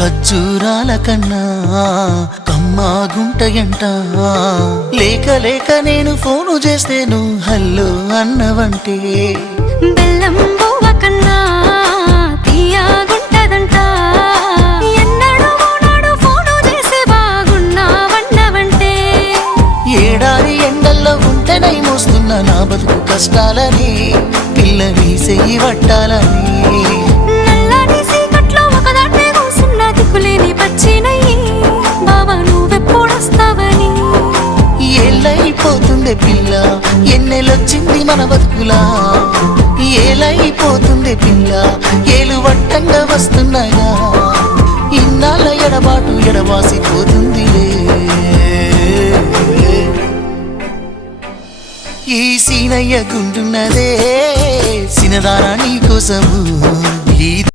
ఖర్జూరాల కన్నా కమ్మాగుంటయంట లేక లేక నేను ఫోను చేస్తే నువ్వు హల్లో అన్నవంటే బెల్లం బువ్వ కన్నా తీయగుంటదంట ఎన్నడూ నాడు ఫోను చేసి బాగున్నావన్నవంటే ఏడాది ఎండల్లో ఉంటేనై మోస్తున్న నా బతుకు కష్టాలని పిల్లని చెయ్యి పట్టాలని ఏలైపోతుందే పిల్ల ఎన్నెలొచ్చింది మన బతుకులా ఏలైపోతుందే పిల్ల ఏలు వట్టంగా వస్తున్నాయా ఇన్నాళ్ళ ఎడబాటు ఎడవాసిపోతుందిలే ఈ సీనయ్య గుండున్నదే సినదానా నీ కోసము ఈ